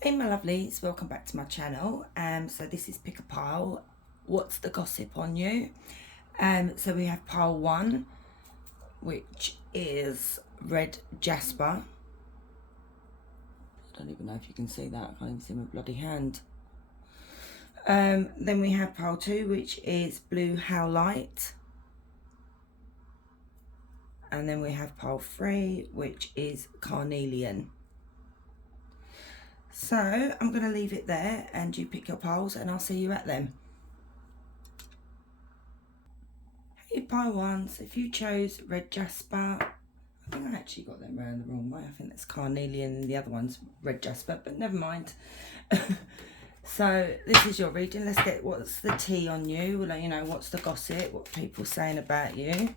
Hey my lovelies, welcome back to my channel. So this is Pick a Pile. What's the gossip on you? So we have pile 1, which is red jasper. I don't even know if you can see that. I can't even see my bloody hand. Then we have pile 2, which is blue howlite. And then we have pile 3, which is carnelian. So I'm going to leave it there and you pick your piles and I'll see you at them. Hey pile 1s, if you chose red jasper, I think I actually got them around the wrong way. I think that's carnelian and the other one's red jasper, but never mind. So this is your reading. Let's get what's the tea on you. We'll let you know what's the gossip, what people saying about you.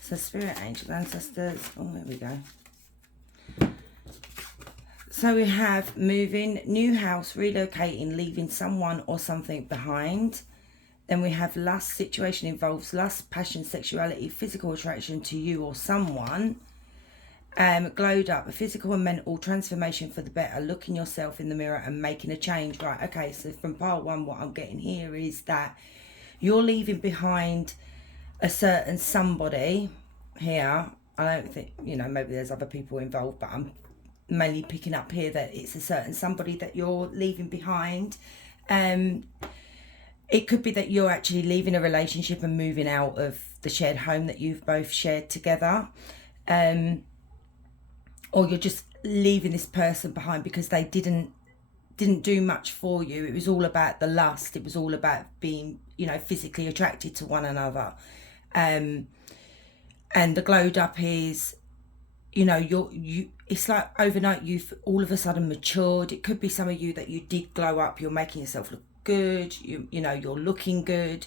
So spirit, angel, ancestors. Oh, there we go. So we have moving, new house, relocating, leaving someone or something behind. Then we have lust, situation involves lust, passion, sexuality, physical attraction to you or someone. Glowed up, a physical and mental transformation for the better, looking yourself in the mirror and making a change. Right, okay, so from pile 1, what I'm getting here is that you're leaving behind a certain somebody here. I don't think, maybe there's other people involved, but I'm mainly picking up here that it's a certain somebody that you're leaving behind. It could be that you're actually leaving a relationship and moving out of the shared home that you've both shared together. Or you're just leaving this person behind because they didn't do much for you. It was all about the lust. It was all about being, physically attracted to one another. And the glowed up is, it's like overnight you've all of a sudden matured. It could be some of you that you did glow up. You're making yourself look good. You're looking good.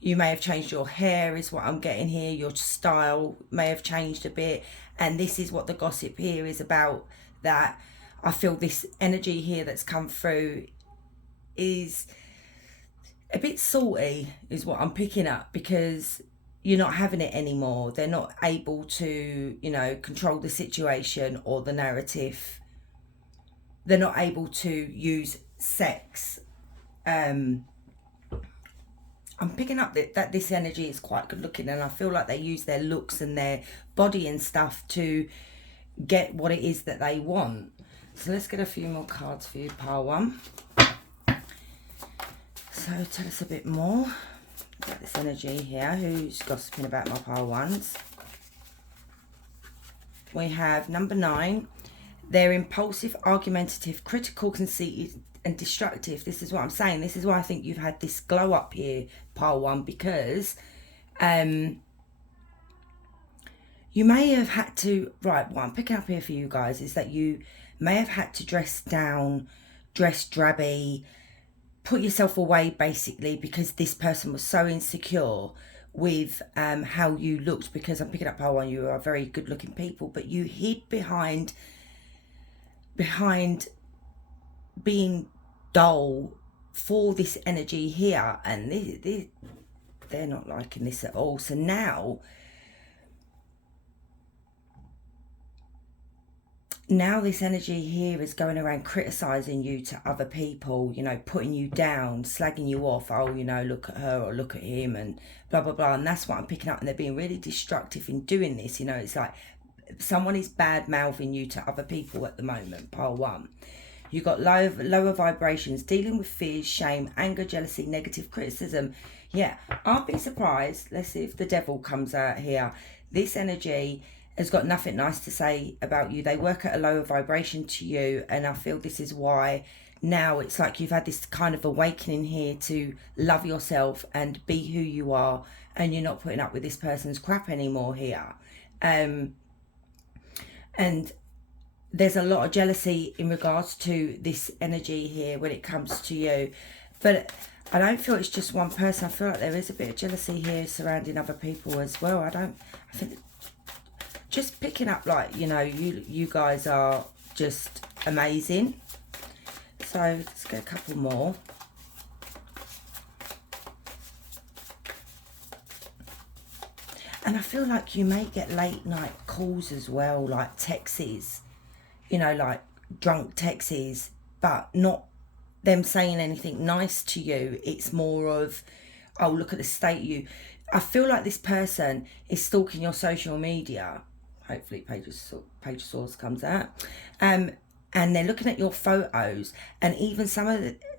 You may have changed your hair is what I'm getting here. Your style may have changed a bit. And this is what the gossip here is about, that I feel this energy here that's come through is a bit salty is what I'm picking up, because you're not having it anymore. They're not able to, control the situation or the narrative. They're not able to use sex. I'm picking up that this energy is quite good looking, and I feel like they use their looks and their body and stuff to get what it is that they want. So let's get a few more cards for you, pile 1. So tell us a bit more about this energy here. Who's gossiping about my pile 1s? We have number 9. They're impulsive, argumentative, critical, conceited, and destructive. This is what I'm saying. This is why I think you've had this glow up here, pile 1, because you may have had to, right, what I'm picking up here for you guys is that you may have had to dress down, dress drabby, put yourself away basically, because this person was so insecure with how you looked. Because I'm picking up pile 1, you are very good looking people, but you hid behind being dull for this energy here, and they're not liking this at all. So now this energy here is going around criticizing you to other people, putting you down, slagging you off. Oh, look at her or look at him and blah blah blah. And that's what I'm picking up, and they're being really destructive in doing this. It's like someone is bad mouthing you to other people at the moment, pile 1. You've got lower vibrations, dealing with fears, shame, anger, jealousy, negative criticism. Yeah, I'll be surprised. Let's see if the devil comes out here. This energy has got nothing nice to say about you. They work at a lower vibration to you, and I feel this is why now it's like you've had this kind of awakening here to love yourself and be who you are, and you're not putting up with this person's crap anymore here. And there's a lot of jealousy in regards to this energy here when it comes to you. But I don't feel it's just one person. I feel like there is a bit of jealousy here surrounding other people as well. I think just picking up like, you guys are just amazing. So let's get a couple more. And I feel like you may get late night calls as well, like texts, like drunk texts but not them saying anything nice to you. It's more of, oh, look at the state of you. I feel like this person is stalking your social media. Hopefully Page of Swords comes out. And they're looking at your photos, and even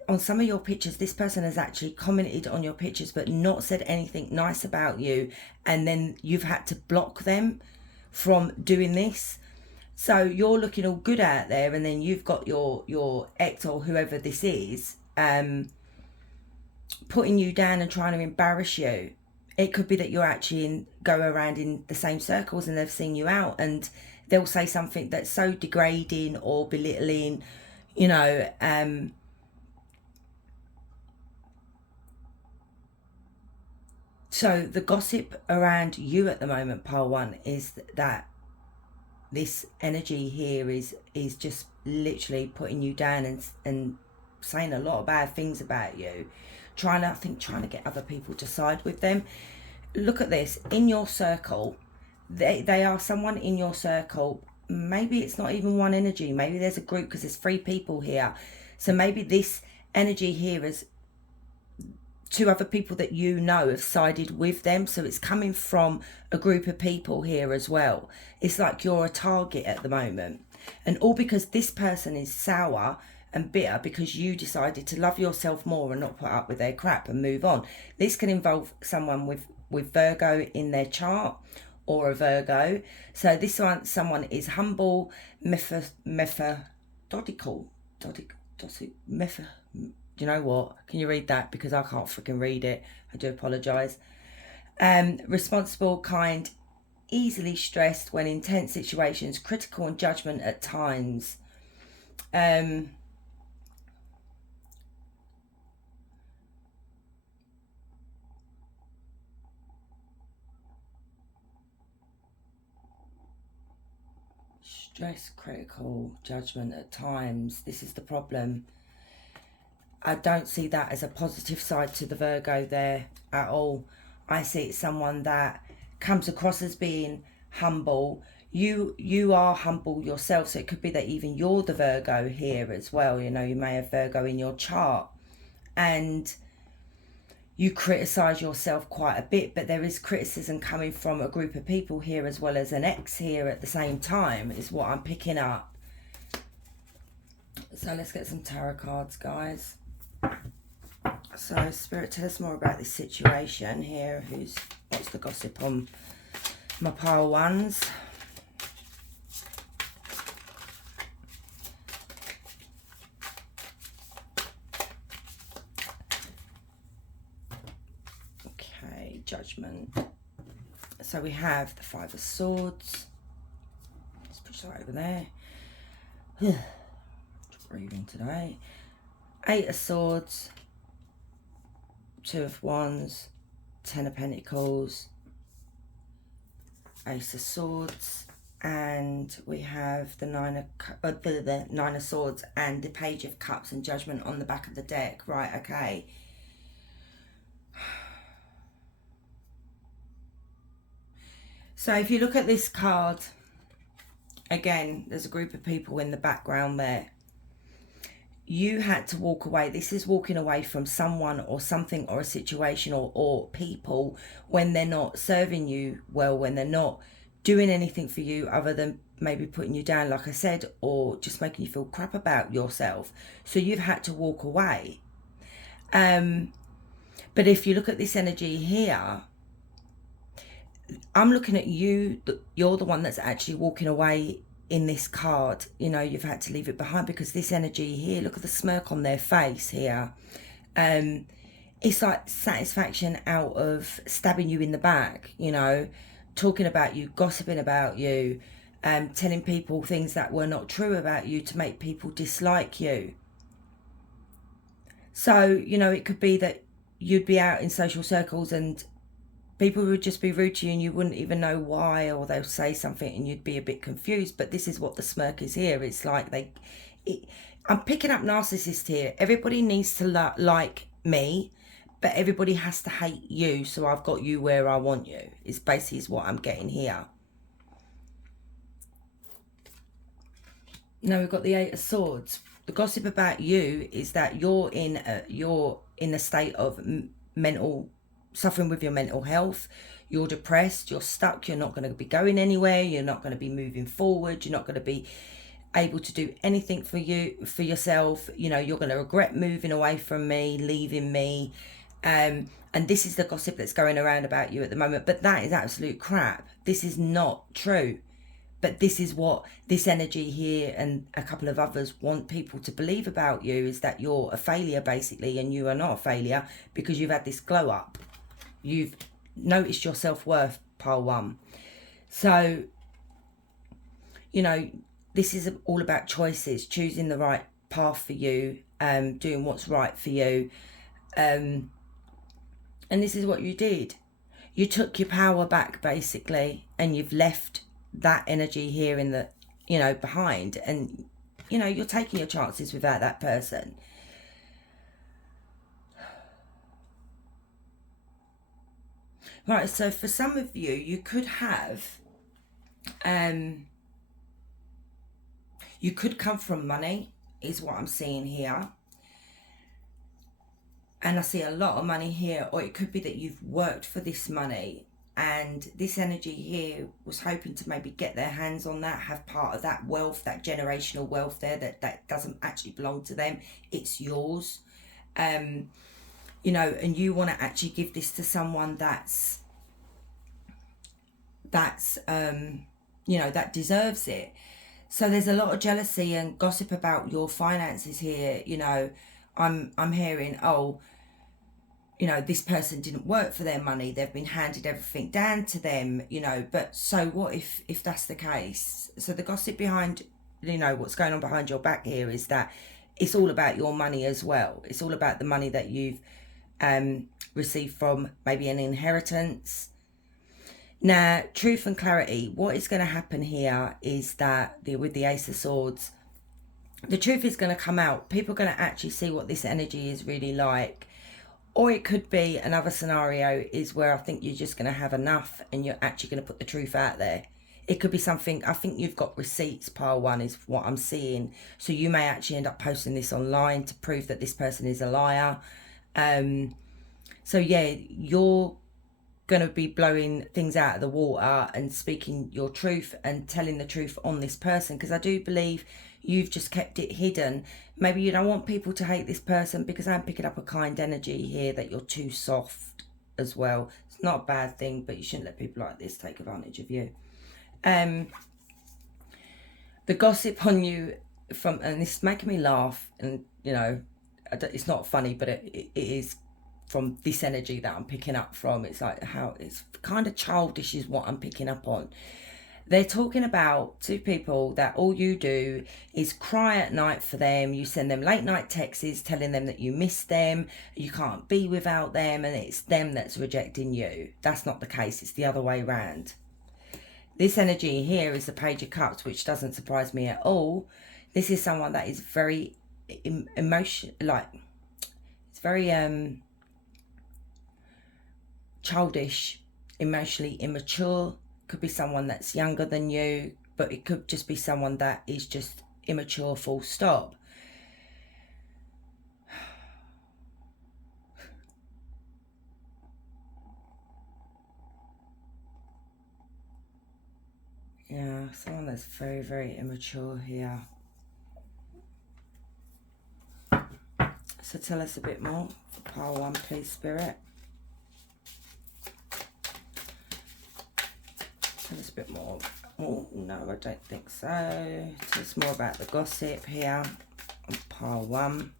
on some of your pictures, this person has actually commented on your pictures but not said anything nice about you, and then you've had to block them from doing this. So you're looking all good out there, and then you've got your ex or whoever this is putting you down and trying to embarrass you. It could be that you're actually go around in the same circles and they've seen you out, and they'll say something that's so degrading or belittling, you know. So the gossip around you at the moment, pile one, is that this energy here is just literally putting you down and saying a lot of bad things about you, trying to get other people to side with them. Look at this in your circle. They are someone in your circle. Maybe it's not even one energy, maybe there's a group, because there's 3 people here. So maybe this energy here is 2 other people that you know have sided with them. So it's coming from a group of people here as well. It's like you're a target at the moment, and all because this person is sour and bitter because you decided to love yourself more and not put up with their crap and move on. This can involve someone with Virgo in their chart, or a Virgo. So this one, someone is humble, methodical. Do you know what? Can you read that? Because I can't freaking read it. I do apologise. Responsible, kind, easily stressed when in tense situations, critical and judgment at times. Stress, critical, judgment at times. This is the problem. I don't see that as a positive side to the Virgo there at all. I see it's someone that comes across as being humble. You are humble yourself, so it could be that even you're the Virgo here as well. You know, you may have Virgo in your chart, and you criticise yourself quite a bit, but there is criticism coming from a group of people here as well as an ex here at the same time, is what I'm picking up. So let's get some tarot cards, guys. So Spirit, tell us more about this situation here. What's the gossip on my pile ones? Okay, Judgment. So we have the 5 of Swords. Let's push that over there. Just breathing today. 8 of Swords, 2 of Wands, 10 of Pentacles, Ace of Swords, and we have the Nine of Swords and the Page of Cups and Judgment on the back of the deck. Right, okay. So if you look at this card, again, there's a group of people in the background there. You had to walk away. This is walking away from someone or something or a situation or people when they're not serving you well, when they're not doing anything for you other than maybe putting you down, like I said, or just making you feel crap about yourself. So you've had to walk away. But if you look at this energy here, I'm looking at you. You're the one that's actually walking away in this card. You know, you've had to leave it behind because this energy here, look at the smirk on their face here. It's like satisfaction out of stabbing you in the back, you know, talking about you, gossiping about you, telling people things that were not true about you to make people dislike you. So, you know, it could be that you'd be out in social circles and people would just be rude to you and you wouldn't even know why, or they'll say something and you'd be a bit confused. But this is what the smirk is here. It's like I'm picking up narcissist here. Everybody needs to like me, but everybody has to hate you. So I've got you where I want you. It's basically what I'm getting here. Now we've got the 8 of Swords. The gossip about you is that you're in a state of mental, suffering with your mental health. You're depressed, you're stuck, you're not going to be going anywhere, you're not going to be moving forward, you're not going to be able to do anything for yourself. You know, you're going to regret moving away from me, leaving me. And this is the gossip that's going around about you at the moment. But that is absolute crap. This is not true. But this is what this energy here and a couple of others want people to believe about you, is that you're a failure basically, and you are not a failure because you've had this glow up. You've noticed your self-worth, pile one. So, you know, this is all about choices, choosing the right path for you, doing what's right for you. And this is what you did. You took your power back basically, and you've left that energy here in the, you know, behind, and you know, you're taking your chances without that person. Right, so for some of you, you could have you could come from money, is what I'm seeing here. And I see a lot of money here, or it could be that you've worked for this money, and this energy here was hoping to maybe get their hands on that, have part of that wealth, that generational wealth there that doesn't actually belong to them. It's yours. You know, and you want to actually give this to someone that's you know, that deserves it. So there's a lot of jealousy and gossip about your finances here. You know, I'm hearing, oh, you know, this person didn't work for their money, they've been handed everything down to them, you know. But so what if that's the case? So the gossip behind, you know, what's going on behind your back here is that it's all about your money as well. It's all about the money that you've received from maybe an inheritance. Now, truth and clarity, what is going to happen here is that with the Ace of Swords, the truth is going to come out. People are going to actually see what this energy is really like. Or it could be another scenario is where I think you're just going to have enough and you're actually going to put the truth out there. It could be something, I think you've got receipts, pile one is what I'm seeing. So you may actually end up posting this online to prove that this person is a liar. So yeah, you're going to be blowing things out of the water and speaking your truth and telling the truth on this person, because I do believe you've just kept it hidden. Maybe you don't want people to hate this person, because I'm picking up a kind energy here that you're too soft as well. It's not a bad thing, but you shouldn't let people like this take advantage of you. The gossip on you from, and this is making me laugh, and you know, it's not funny, but it is from this energy that I'm picking up from. It's like how it's kind of childish is what I'm picking up on. They're talking about two people that all you do is cry at night for them. You send them late night texts telling them that you miss them, you can't be without them, and it's them that's rejecting you. That's not the case. It's the other way around. This energy here is the Page of Cups, which doesn't surprise me at all. This is someone that is very emotional, like it's very childish, emotionally immature. Could be someone that's younger than you, but it could just be someone that is just immature, full stop. Yeah, someone that's very, very immature here. So tell us a bit more for pile one, please, Spirit. Tell us a bit more. Oh, no, I don't think so. Tell us more about the gossip here on pile one.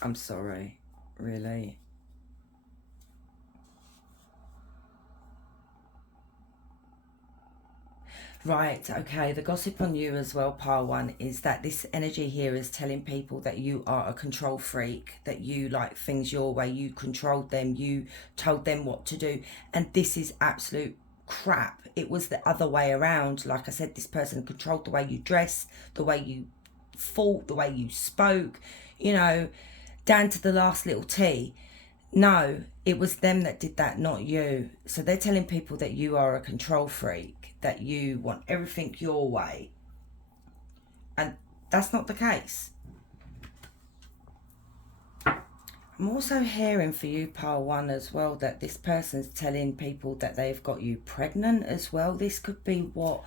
I'm sorry, really. Right, okay, the gossip on you as well, pile one, is that this energy here is telling people that you are a control freak, that you like things your way, you controlled them, you told them what to do, and this is absolute crap. It was the other way around. Like I said, this person controlled the way you dressed, the way you thought, the way you spoke, you know, down to the last little T. No, it was them that did that, not you. So they're telling people that you are a control freak, that you want everything your way. And that's not the case. I'm also hearing for you, Pile 1, as well, that this person's telling people that they've got you pregnant as well. This could be what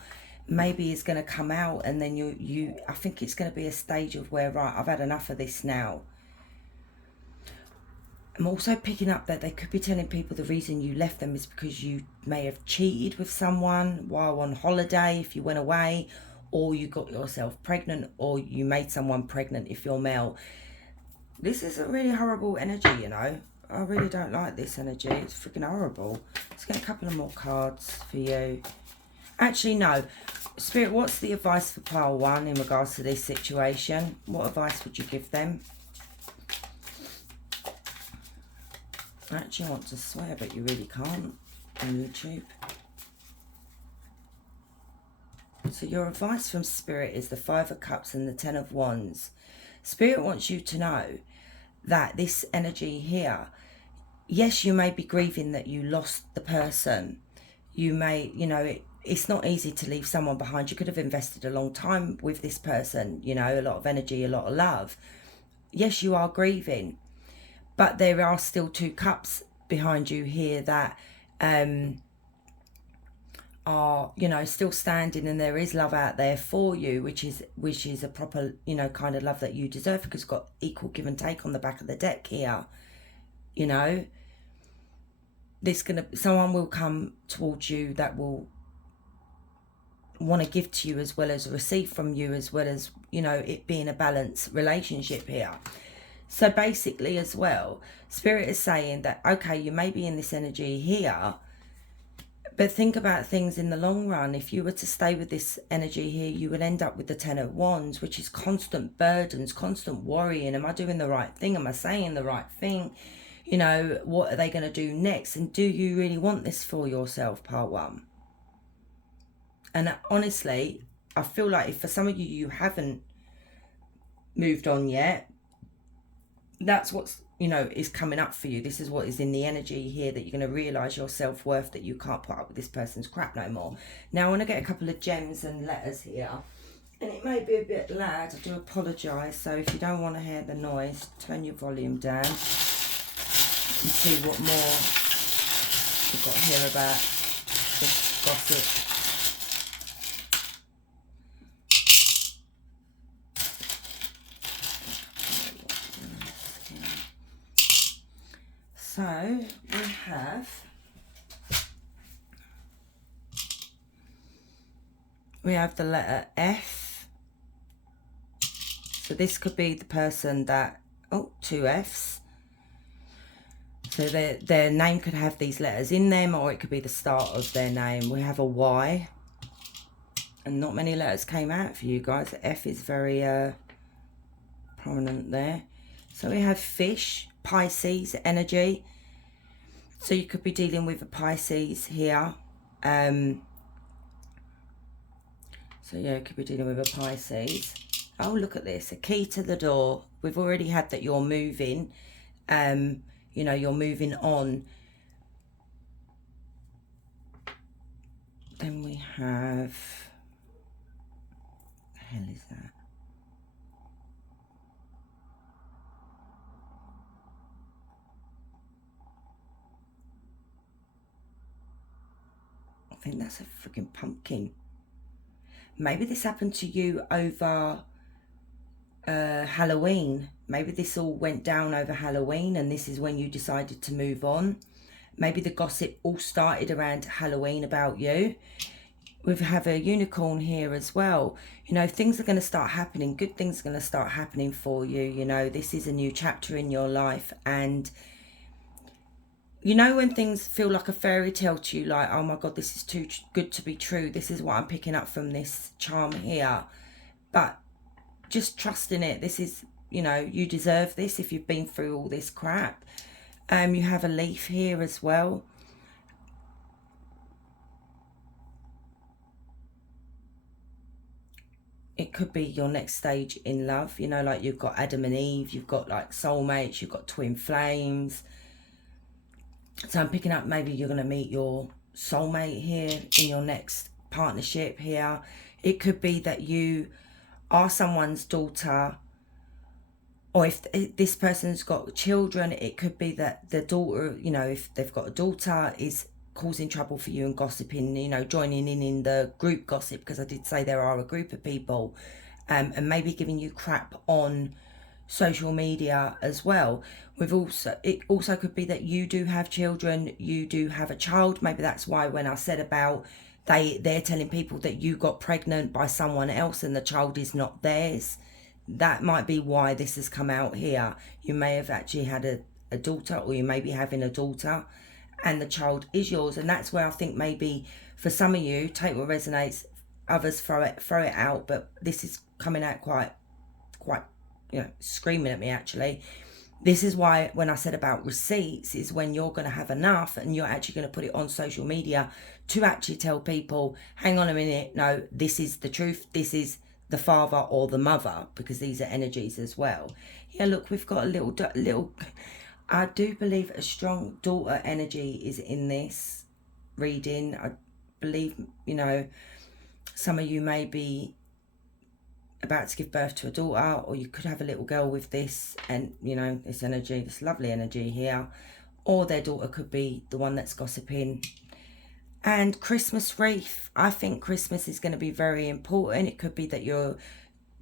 maybe is going to come out, and then I think it's going to be a stage of where, right, I've had enough of this now. I'm also picking up that they could be telling people the reason you left them is because you may have cheated with someone while on holiday if you went away, or you got yourself pregnant, or you made someone pregnant if you're male. This is a really horrible energy, you know. I really don't like this energy. It's freaking horrible. Let's get a couple of more cards for you. Actually, no. Spirit, what's the advice for Pile 1 in regards to this situation? What advice would you give them? I actually want to swear, but you really can't on YouTube. So your advice from Spirit is the 5 of Cups and the 10 of Wands. Spirit wants you to know that this energy here, yes, you may be grieving that you lost the person. You may, you know, it's not easy to leave someone behind. You could have invested a long time with this person, you know, a lot of energy, a lot of love. Yes, you are grieving, but there are still 2 cups behind you here that are, you know, still standing, and there is love out there for you, which is a proper, you know, kind of love that you deserve, because it's got equal give and take on the back of the deck here. You know, someone will come towards you that will want to give to you as well as receive from you, as well as, you know, it being a balanced relationship here. So basically as well, Spirit is saying that, okay, you may be in this energy here, but think about things in the long run. If you were to stay with this energy here, you would end up with the 10 of Wands, which is constant burdens, constant worrying. Am I doing the right thing? Am I saying the right thing? You know, what are they going to do next? And do you really want this for yourself, Part 1? And honestly, I feel like if for some of you, you haven't moved on yet, that's what's, you know, is coming up for you. This is what is in the energy here, that you're going to realise your self-worth, that you can't put up with this person's crap no more. Now I want to get a couple of gems and letters here, and it may be a bit loud, I do apologise. So if you don't want to hear the noise, turn your volume down and see what more we've got here about this gossip. So we have the letter F. So this could be the person that, 2 Fs. So their name could have these letters in them, or it could be the start of their name. We have a Y, and not many letters came out for you guys. The F is very prominent there. So we have fish, Pisces energy. So you could be dealing with a Pisces here. So yeah, you could be dealing with a Pisces. Oh, look at this, a key to the door. We've already had that you're moving. You know, you're moving on. Then we have, what the hell is that? I think that's a freaking pumpkin. Maybe this happened to you over Halloween. Maybe this all went down over Halloween, and this is when you decided to move on. Maybe the gossip all started around Halloween about you. We have a unicorn here as well. You know, things are going to start happening. Good things are going to start happening for you. You know, this is a new chapter in your life, and you know, when things feel like a fairy tale to you, like, oh my God, this is too good to be true. This is what I'm picking up from this charm here. But just trust in it. This is, you know, you deserve this if you've been through all this crap. You have a leaf here as well. It could be your next stage in love. You know, like you've got Adam and Eve, you've got like soulmates, you've got twin flames. So I'm picking up, maybe you're going to meet your soulmate here in your next partnership here. It could be that you are someone's daughter, or if this person's got children, it could be that the daughter, you know, if they've got a daughter, is causing trouble for you and gossiping, you know, joining in the group gossip, because I did say there are a group of people, and maybe giving you crap on social media as well. It also could be that you do have children, you do have a child. Maybe that's why when I said about they're telling people that you got pregnant by someone else and the child is not theirs, that might be why this has come out here. You may have actually had a daughter, or you may be having a daughter and the child is yours. And that's where I think maybe for some of you, take what resonates, others throw it out. But this is coming out quite, you know, screaming at me actually. This is why when I said about receipts, is when you're going to have enough and you're actually going to put it on social media to actually tell people, hang on a minute, no, this is the truth, this is the father or the mother, because these are energies as well. Yeah, look, we've got a little, I do believe a strong daughter energy is in this reading. I believe, you know, some of you may be about to give birth to a daughter, or you could have a little girl with this, and you know, this energy, this lovely energy here, or their daughter could be the one that's gossiping. And Christmas wreath, I think Christmas is going to be very important. It could be that you're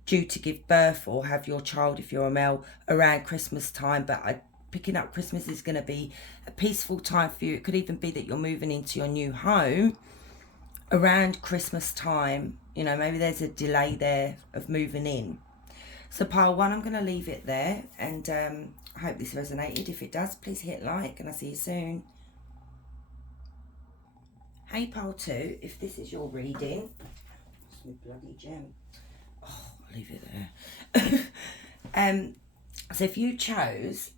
due to give birth or have your child, if you're a male, around Christmas time, but picking up Christmas is going to be a peaceful time for you. It could even be that you're moving into your new home around Christmas time. You know, maybe there's a delay there of moving in. So pile 1, I'm going to leave it there, and I hope this resonated. If it does, please hit like, and I'll see you soon. Hey pile 2, if this is your reading, it's my bloody gem. Oh, I'll leave it there. So if you chose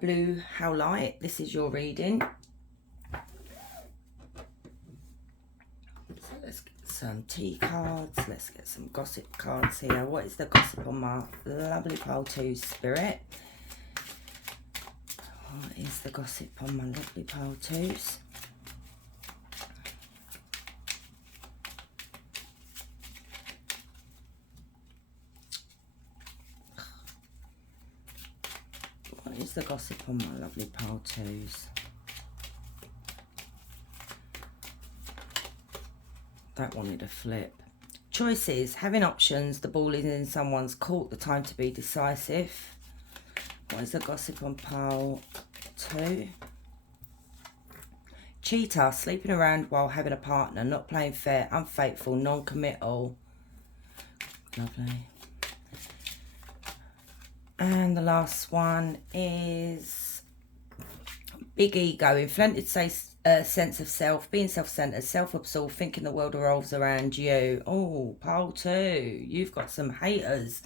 blue howlite, this is your reading. So let's get some tea cards, let's get some gossip cards here. What is the gossip on my lovely pile 2 spirit? What is the gossip on my lovely pile 2s? What is the gossip on my lovely pile 2s? That wanted a flip. Choices, having options, the ball is in someone's court, the time to be decisive. What is the gossip on pile 2? Cheater, sleeping around while having a partner, not playing fair, unfaithful, non-committal. Lovely. And the last one is big ego, inflated sense of self, being self-centered, self-absorbed, thinking the world revolves around you. Oh, pile 2, you've got some haters.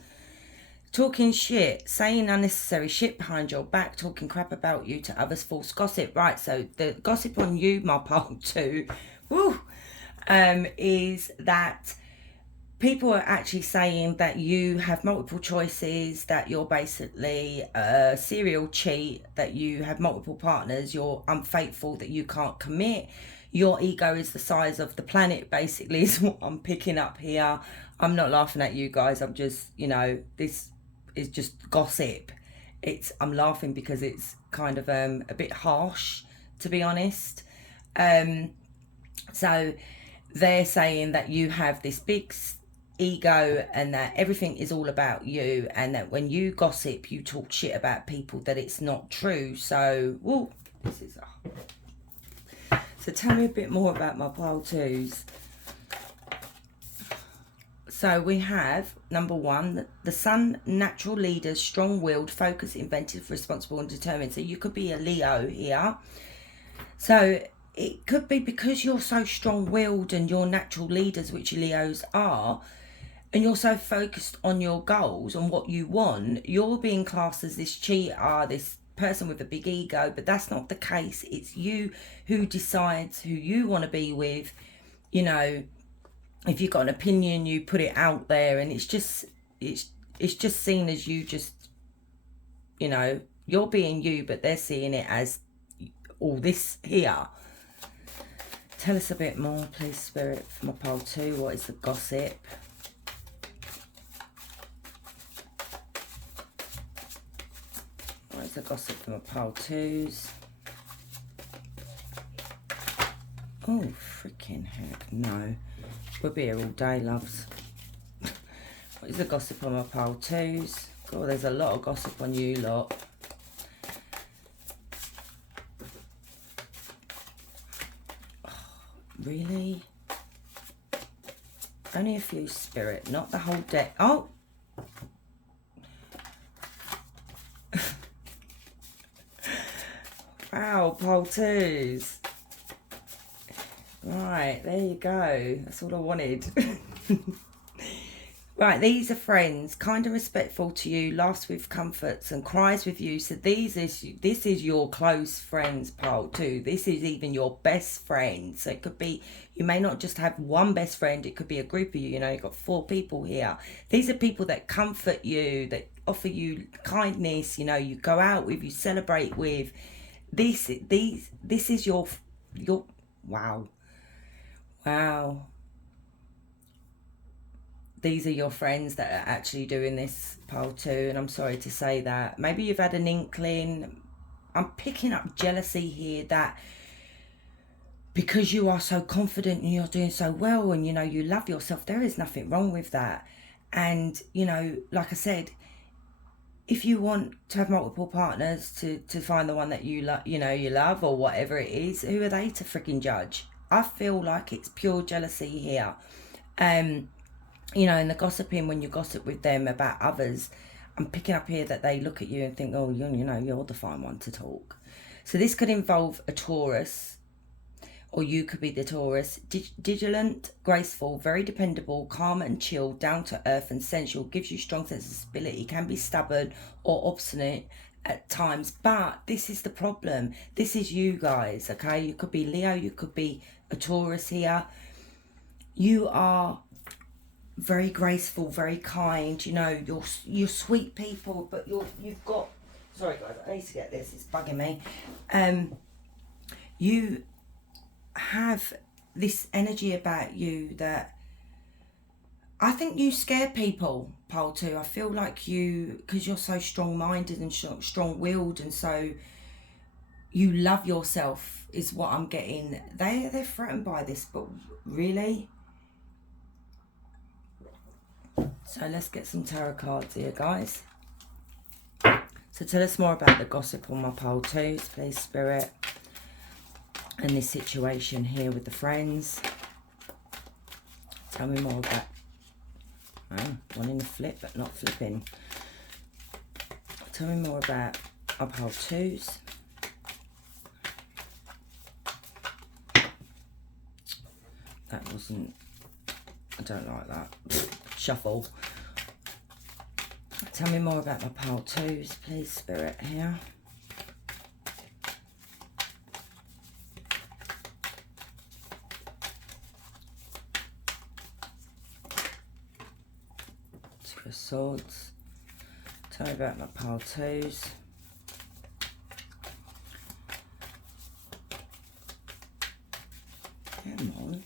Talking shit, saying unnecessary shit behind your back, talking crap about you to others, false gossip. Right, so the gossip on you, my pile 2, woo, is that people are actually saying that you have multiple choices, that you're basically a serial cheat, that you have multiple partners, you're unfaithful, that you can't commit. Your ego is the size of the planet, basically, is what I'm picking up here. I'm not laughing at you guys. I'm just, you know, this is just gossip. I'm laughing because it's kind of a bit harsh, to be honest. So they're saying that you have this big ego and that everything is all about you, and that when you gossip, you talk shit about people, that it's not true. So, woo, this is... So tell me a bit more about my pile 2s. So we have, number 1, the sun, natural leaders, strong-willed, focused, inventive, responsible and determined. So you could be a Leo here. So it could be because you're so strong-willed and you're natural leaders, which Leos are, and you're so focused on your goals and what you want, you're being classed as this cheater, this person with a big ego, but that's not the case. It's you who decides who you want to be with. You know, if you've got an opinion, you put it out there, and it's just seen as you just, you know, you're being you, but they're seeing it as all this here. Tell us a bit more, please, Spirit, for my pile 2. What is the gossip? What is the gossip for my pile 2s? Oh, freaking heck, no. We'll be here all day, loves. What is the gossip on my pile 2s? God, there's a lot of gossip on you lot. Oh, really? Only a few, Spirit, not the whole deck. Oh! Wow, pile 2s. Right, there you go. That's all I wanted. Right, these are friends, kind and respectful to you, laughs with comforts and cries with you. So this is your close friends, pile 2. This is even your best friend. So it could be, you may not just have one best friend, it could be a group of you, you know, you've got 4 people here. These are people that comfort you, that offer you kindness, you know, you go out with, you celebrate with. This is your wow. These are your friends that are actually doing this, pile 2, and I'm sorry to say that. Maybe you've had an inkling. I'm picking up jealousy here, that because you are so confident and you're doing so well and, you know, you love yourself, there is nothing wrong with that. And, you know, like I said, if you want to have multiple partners to find the one that you love or whatever it is, who are they to freaking judge? I feel like it's pure jealousy here. You know, in the gossiping, when you gossip with them about others, I'm picking up here that they look at you and think, oh, you know, you're the fine one to talk. So this could involve a Taurus, or you could be the Taurus. Vigilant, graceful, very dependable, calm and chill, down to earth and sensual, gives you strong sense of stability, can be stubborn or obstinate at times. But this is the problem. This is you guys, okay? You could be Leo, you could be a Taurus here. You are very graceful, very kind, you know, you're sweet people, but you've got, sorry guys, I need to get this, it's bugging me. You have this energy about you that I think you scare people, pile 2. I feel like you, because you're so strong-minded and strong-willed, and so you love yourself is what I'm getting. They're threatened by this, but really? So let's get some tarot cards here, guys. So tell us more about the gossip on my pile 2s, please, Spirit. And this situation here with the friends. Tell me more about... Oh, wanting to flip, but not flipping. Tell me more about our pile 2s. That wasn't... I don't like that. Shuffle. Tell me more about my pile 2s, please, Spirit, here. Two of Swords. Tell me about my pile 2s. Come on.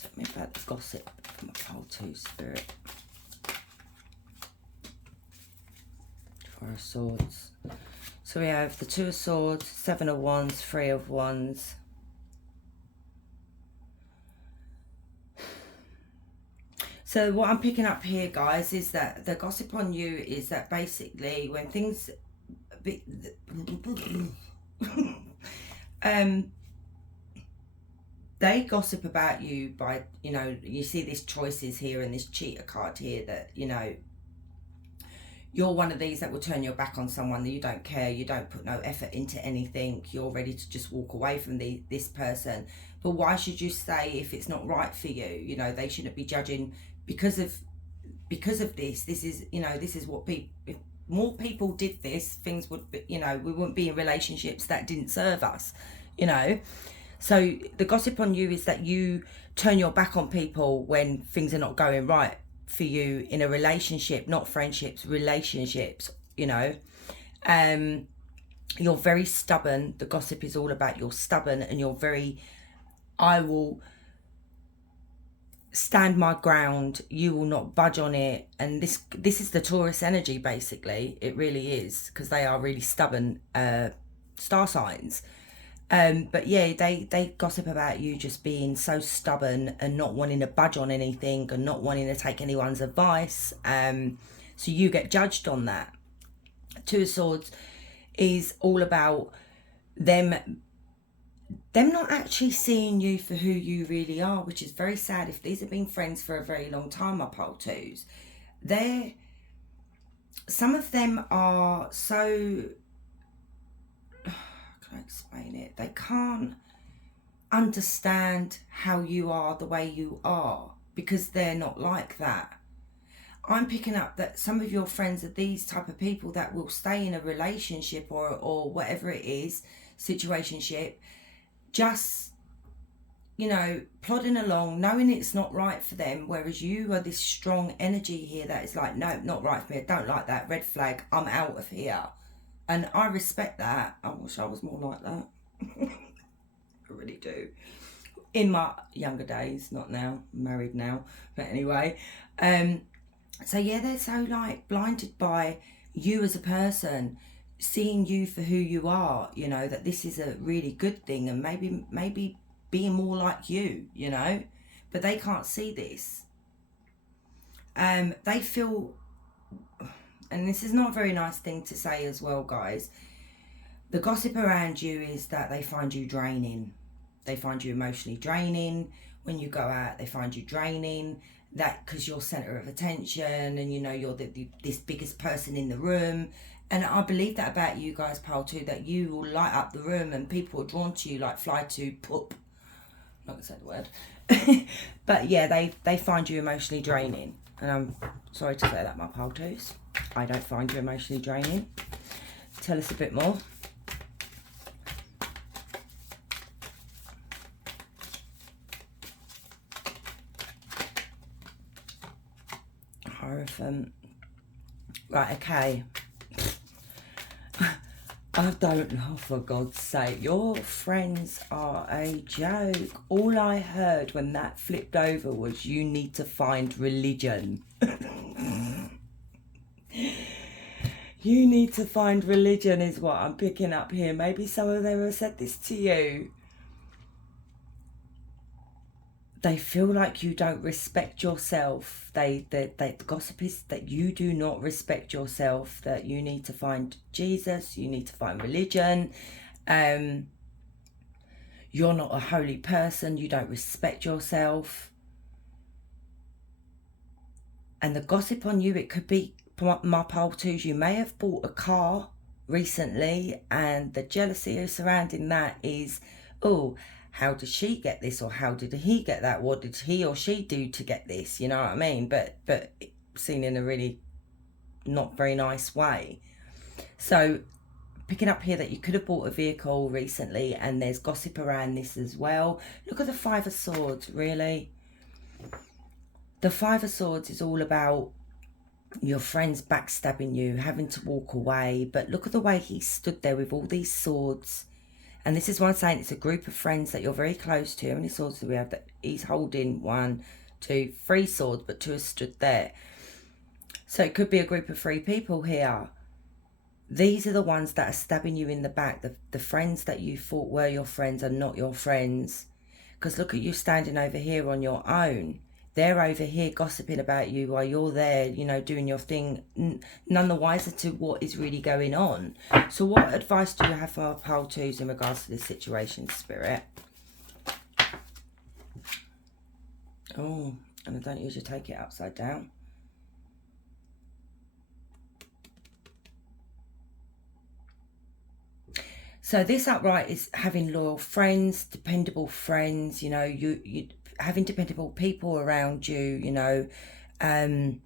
Tell me about the gossip for my pile 2, Spirit. Four of Swords. So we have the Two of Swords, Seven of Wands, Three of Wands. So what I'm picking up here, guys, is that the gossip on you is that basically when things they gossip about you by, you know, you see these choices here and this cheater card here that, you know, you're one of these that will turn your back on someone, that you don't care, you don't put no effort into anything, you're ready to just walk away from this person. But why should you stay if it's not right for you? You know, they shouldn't be judging because of this. This is, you know, this is what people, if more people did this, things would be, you know, we wouldn't be in relationships that didn't serve us, you know. So the gossip on you is that you turn your back on people when things are not going right for you in a relationship, not friendships, relationships, you know. You're very stubborn. The gossip is all about you're stubborn and you're very, I will stand my ground, you will not budge on it. And this is the Taurus energy, basically. It really is, because they are really stubborn star signs. But yeah, they gossip about you just being so stubborn and not wanting to budge on anything and not wanting to take anyone's advice. So you get judged on that. Two of Swords is all about them not actually seeing you for who you really are, which is very sad. If these have been friends for a very long time, my pole twos, some of them are so, how can I explain it? They can't understand how you are the way you are because they're not like that. I'm picking up that some of your friends are these type of people that will stay in a relationship or whatever it is, situationship, just, you know, plodding along, knowing it's not right for them, whereas you are this strong energy here that is like, no, not right for me, I don't like that, red flag, I'm out of here. And I respect that. I wish I was more like that. I really do. In my younger days, not now, I'm married now, but anyway. So yeah, they're so like blinded by you as a person, seeing you for who you are, you know, that this is a really good thing and maybe being more like you, you know, but they can't see this. They feel, and this is not a very nice thing to say as well, guys, the gossip around you is that they find you draining. They find you emotionally draining. When you go out, they find you draining. That because you're center of attention and, you know, you're this biggest person in the room. And I believe that about you guys, pile too, that you will light up the room and people are drawn to you like fly to poop. I'm not going to say the word. But yeah, they find you emotionally draining. And I'm sorry to say that, my pile twos. I don't find you emotionally draining. Tell us a bit more. Hierophant. Right, okay. I don't know, for God's sake. Your friends are a joke. All I heard when that flipped over was you need to find religion. You need to find religion is what I'm picking up here. Maybe some of them have said this to you. They feel like you don't respect yourself. The gossip is that you do not respect yourself, that you need to find Jesus, you need to find religion. You're not a holy person, you don't respect yourself. And the gossip on you, it could be, my pole twos, you may have bought a car recently and the jealousy surrounding that is, oh, how did she get this, or how did he get that, what did he or she do to get this, you know what I mean? But seen in a really not very nice way. So picking up here that you could have bought a vehicle recently and there's gossip around this as well. Look at the Five of Swords, really. The Five of Swords is all about your friends backstabbing you, having to walk away. But look at the way he stood there with all these swords. And this is why I'm saying it's a group of friends that you're very close to. How many swords do we have? That he's holding 1, 2, 3 swords, but 2 have stood there. So it could be a group of 3 people here. These are the ones that are stabbing you in the back. The friends that you thought were your friends are not your friends. Because look at you standing over here on your own. They're over here gossiping about you while you're there, you know, doing your thing, none the wiser to what is really going on. So what advice do you have for our pole twos in regards to this situation, Spirit? Oh, and I don't usually take it upside down. So this upright is having loyal friends, dependable friends, you know, you having dependable people around you, you know. But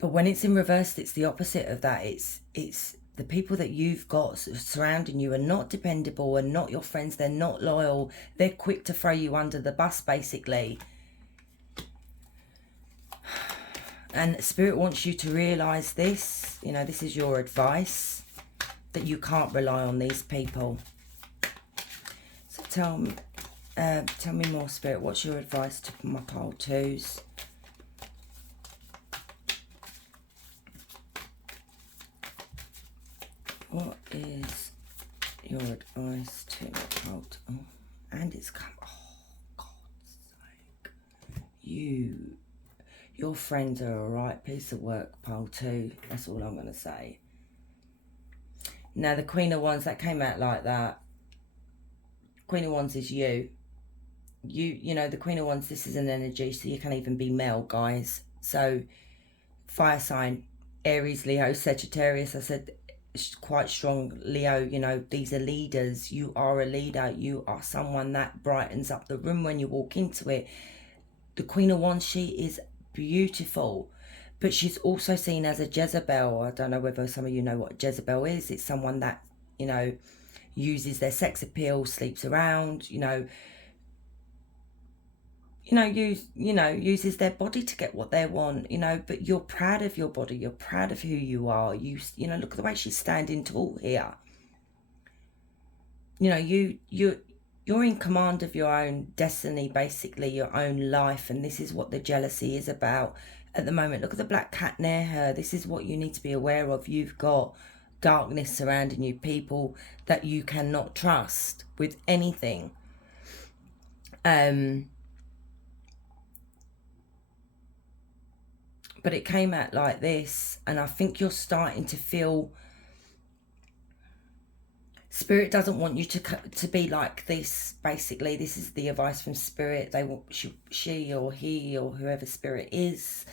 when it's in reverse, it's the opposite of that. It's the people that you've got surrounding you are not dependable and not your friends. They're not loyal. They're quick to throw you under the bus, basically. And Spirit wants you to realise this. You know, this is your advice. that you can't rely on these people. So tell me more, Spirit. What's your advice to my pile twos? What is your advice to my pile? Oh, and it's come. Oh, God's sake. Your friends are a right piece of work, pile two. That's all I'm going to say. Now, the Queen of Wands, that came out like that. Queen of Wands is you. You know, the Queen of Wands, this is an energy, so you can even be male, guys. So, fire sign, Aries, Leo, Sagittarius. I said quite strong Leo. You know, these are leaders. You are a leader. You are someone that brightens up the room when you walk into it. The Queen of Wands, she is beautiful, but she's also seen as a Jezebel. I don't know whether some of you know what Jezebel is. It's someone that, you know, uses their sex appeal, sleeps around, uses their body to get what they want, but you're proud of your body, you're proud of who you are. You know, look at the way she's standing tall here. You know, you're in command of your own destiny, basically, your own life, and this is what the jealousy is about at the moment. Look at the black cat near her. This is what you need to be aware of. You've got darkness surrounding you, people that you cannot trust with anything. But it came out like this, and I think you're starting to feel Spirit doesn't want you to be like this. Basically, this is the advice from Spirit. They want she or he or whoever Spirit is,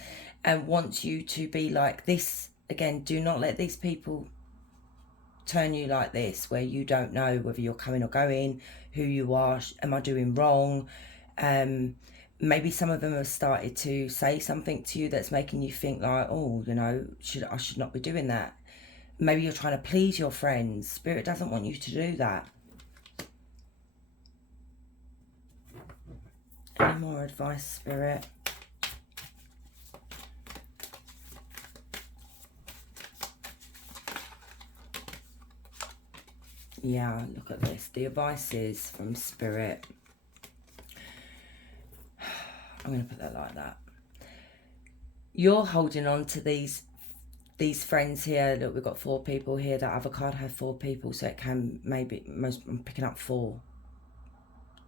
and wants you to be like this. Again, do not let these people turn you like this, where you don't know whether you're coming or going, who you are, am I doing wrong? Maybe some of them have started to say something to you that's making you think like, oh, you know, I should not be doing that. Maybe you're trying to please your friends. Spirit doesn't want you to do that. Any more advice, Spirit? Yeah, look at this. The advice is from Spirit. I'm going to put that like that. You're holding on to these friends here. Look, we've got 4 people here. That other card had 4 people, so it can maybe, I'm picking up 4.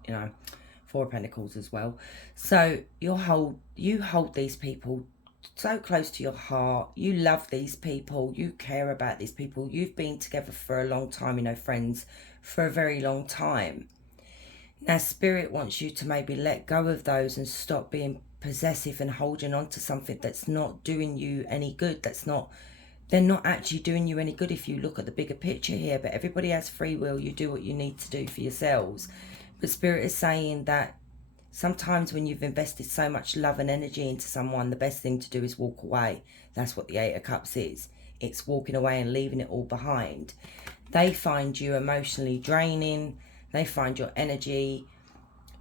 4 of Pentacles as well. So you hold these people so close to your heart. You love these people. You care about these people. You've been together for a long time, friends for a very long time. Now, Spirit wants you to maybe let go of those and stop being possessive and holding on to something that's not doing you any good. They're not actually doing you any good if you look at the bigger picture here. But everybody has free will. You do what you need to do for yourselves. But Spirit is saying that sometimes when you've invested so much love and energy into someone, the best thing to do is walk away. That's what the 8 of Cups is. It's walking away and leaving it all behind. They find you emotionally draining. They find your energy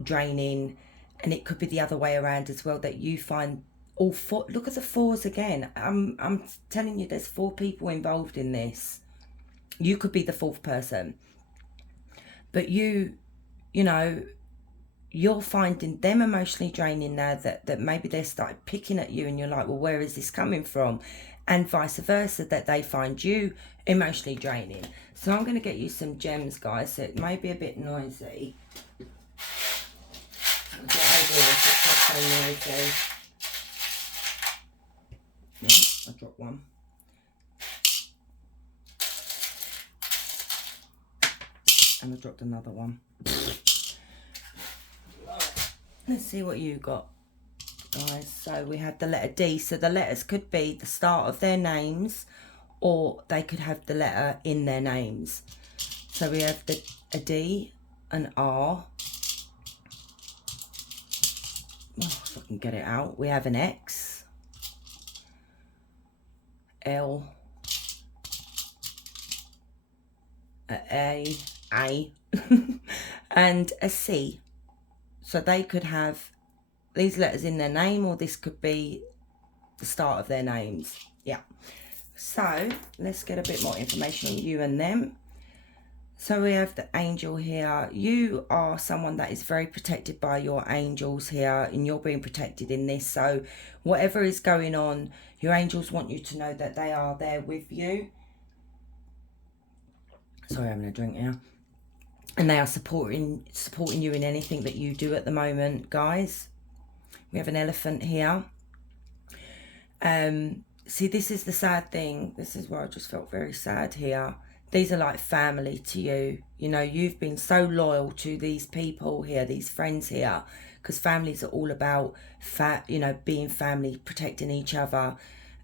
draining. And it could be the other way around as well, that you find all 4. Look at the 4s again. I'm telling you, there's 4 people involved in this. You could be the 4th person. But you're finding them emotionally draining now, that maybe they started picking at you and you're like, well, where is this coming from? And vice versa, that they find you emotionally draining. So I'm going to get you some gems, guys. So it may be a bit noisy. I'll get over this, it's not so noisy. No, I dropped one. And I dropped another one. Let's see what you got, guys. So we had the letter D. So the letters could be the start of their names, or they could have the letter in their names. So we have a D, an R. Oh, if I can get it out. We have an X, L, A, and a C. So they could have these letters in their name, or this could be the start of their names. Yeah. So let's get a bit more information on you and them. So we have the angel here. You are someone that is very protected by your angels here, and you're being protected in this. So whatever is going on, your angels want you to know that they are there with you. Sorry, I'm going to drink here. And they are supporting you in anything that you do at the moment, guys. We have an elephant here. See, this is the sad thing. This is where I just felt very sad here. These are like family to you. You know, you've been so loyal to these people here, these friends here, because families are all about, being family, protecting each other.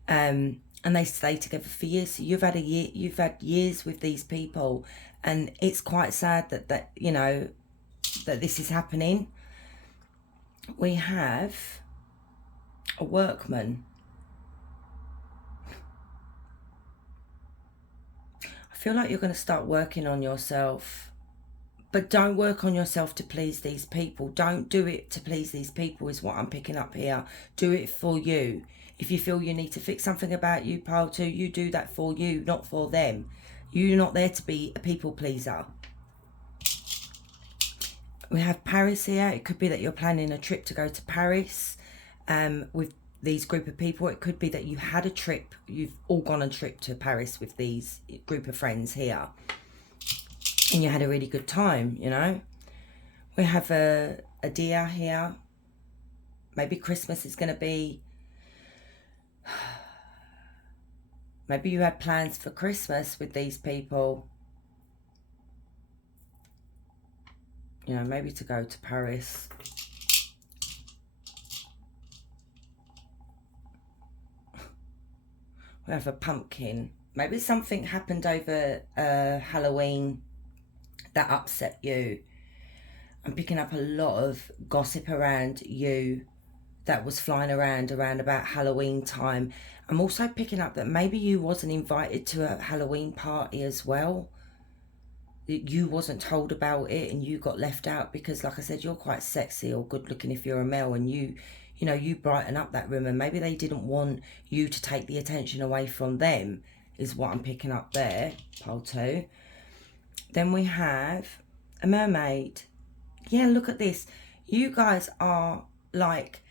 And they stay together for years. So you've had years with these people, and it's quite sad that that this is happening. We have a workman. I feel like you're going to start working on yourself, but don't work on yourself to please these people. Don't do it to please these people is what I'm picking up here. Do it for you. If you feel you need to fix something about you, pile 2, you do that for you, not for them. You're not there to be a people pleaser. We have Paris here. It could be that you're planning a trip to go to Paris with these group of people. It could be that you had a trip, you've all gone on a trip to Paris with these group of friends here, and you had a really good time, you know. We have a deer here. Maybe Christmas is going to be, maybe you had plans for Christmas with these people, you know, maybe to go to Paris. We have a pumpkin. Maybe something happened over Halloween that upset you. I'm picking up a lot of gossip around you that was flying around about Halloween time. I'm also picking up that maybe you wasn't invited to a Halloween party as well. You wasn't told about it and you got left out because, like I said, you're quite sexy or good looking if you're a male, and you brighten up that room, and maybe they didn't want you to take the attention away from them is what I'm picking up there, pile 2. Then we have a mermaid. Yeah, look at this. You guys are like,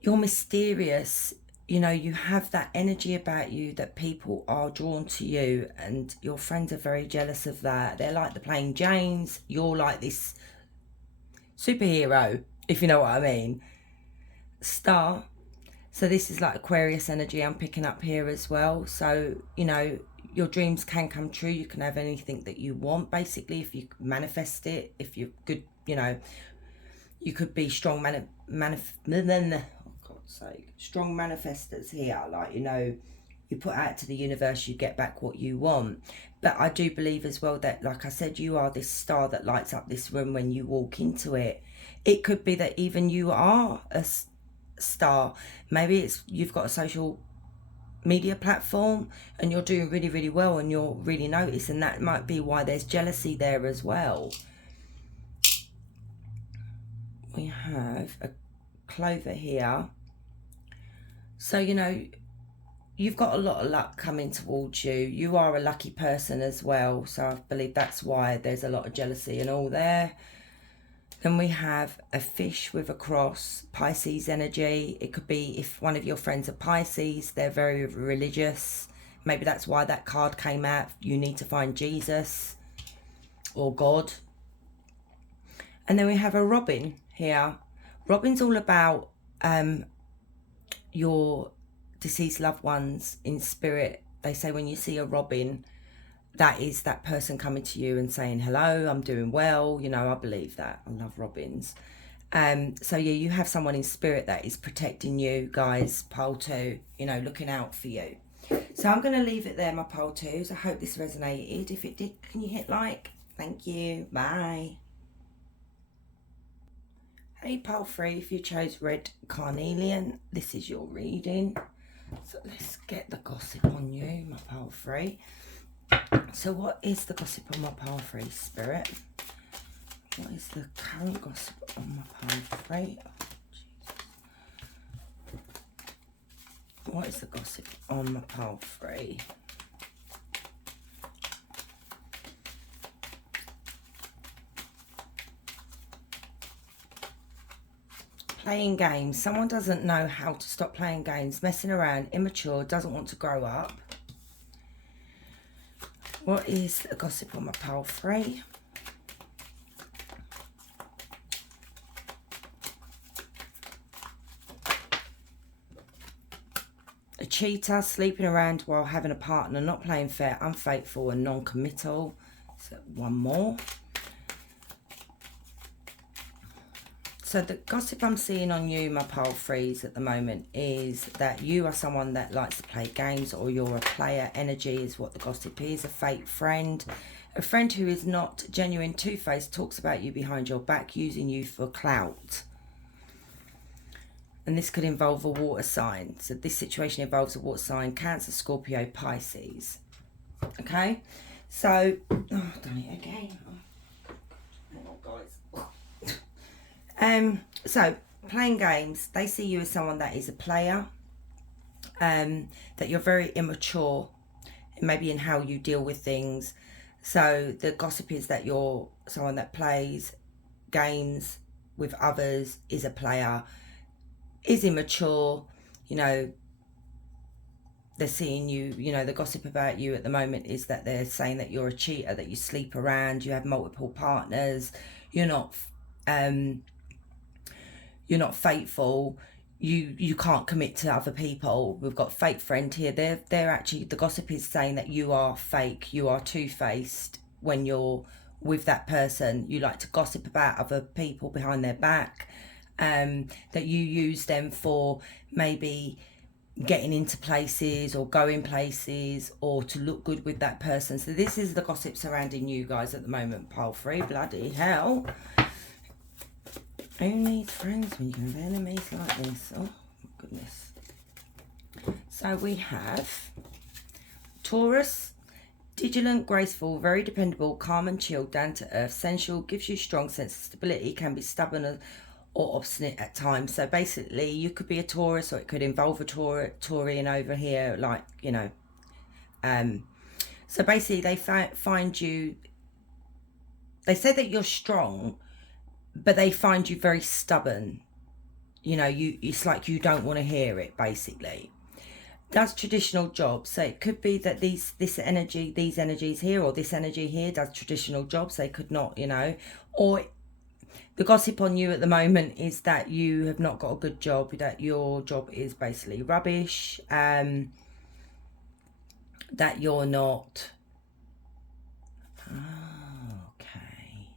you're mysterious. You know, you have that energy about you that people are drawn to you, and your friends are very jealous of that. They're like the plain Janes. You're like this superhero, if you know what I mean. Star. So this is like Aquarius energy I'm picking up here as well. So, you know, your dreams can come true. You can have anything that you want, basically, if you manifest it. If you're good, you know, you could be strong strong manifestors here. Like, you know, you put out to the universe, you get back what you want. But I do believe as well that, like I said, you are this star that lights up this room when you walk into it. It could be that even you are a star. Maybe it's you've got a social media platform and you're doing really, really well and you're really noticed, and that might be why there's jealousy there as well. We have a clover here. So, you know, you've got a lot of luck coming towards you. You are a lucky person as well. So I believe that's why there's a lot of jealousy and all there. Then we have a fish with a cross, Pisces energy. It could be if one of your friends are Pisces, they're very religious. Maybe that's why that card came out. You need to find Jesus or God. And then we have a robin here. Robin's all about your deceased loved ones in spirit. They say when you see a robin, that is that person coming to you and saying, hello, I'm doing well. You know, I believe that. I love robins. So yeah, you have someone in spirit that is protecting you, guys, pile 2, you know, looking out for you. So I'm going to leave it there, my pile 2s. I hope this resonated. If it did, can you hit like? Thank you. Bye. Hey, pile 3, if you chose red carnelian, this is your reading. So let's get the gossip on you, my pile 3. So what is the gossip on my pile 3, Spirit? What is the current gossip on my pile 3? Oh, What is the gossip on my pile 3? Playing games. Someone doesn't know how to stop playing games, messing around, immature, doesn't want to grow up. What is the gossip on my pile 3? A cheater, sleeping around while having a partner, not playing fair, unfaithful and non-committal. So one more. So the gossip I'm seeing on you, my pile 3s at the moment, is that you are someone that likes to play games, or you're a player energy is what the gossip is. A fake friend. A friend who is not genuine, two-faced, talks about you behind your back, using you for clout. And this could involve a water sign. So this situation involves a water sign: Cancer, Scorpio, Pisces. Okay? So, oh, I've done it again. Oh, guys. So playing games, they see you as someone that is a player, that you're very immature, maybe in how you deal with things. So the gossip is that you're someone that plays games with others, is a player, is immature. You know, they're seeing you, you know, the gossip about you at the moment is that they're saying that you're a cheater, that you sleep around, you have multiple partners, you're not faithful, you can't commit to other people. We've got fake friend here. They're actually, the gossip is saying that you are fake, you are two-faced when you're with that person. You like to gossip about other people behind their back, that you use them for maybe getting into places or going places or to look good with that person. So this is the gossip surrounding you guys at the moment, pile 3. Bloody hell. Who needs friends when you can have enemies like this? Oh, goodness. So we have Taurus, vigilant, graceful, very dependable, calm and chill, down to earth, sensual, gives you strong sense of stability, can be stubborn or obstinate at times. So basically, you could be a Taurus, or it could involve a Taurian over here, like, you know. So basically, they find you, they say that you're strong, but they find you very stubborn. You know, it's like you don't want to hear it, basically. Does traditional jobs. So it could be that these energies here, or this energy here does traditional jobs. They could not, you know, or the gossip on you at the moment is that you have not got a good job, that your job is basically rubbish, that you're not. Okay.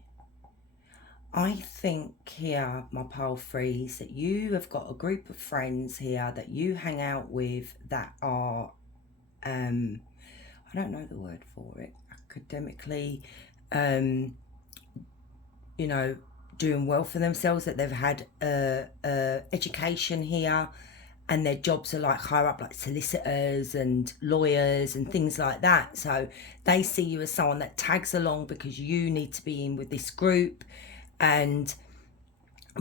I think here, my pile 3s, that you have got a group of friends here that you hang out with that are, I don't know the word for it, academically, you know, doing well for themselves, that they've had education here, and their jobs are like higher up, like solicitors and lawyers and things like that. So they see you as someone that tags along because you need to be in with this group, and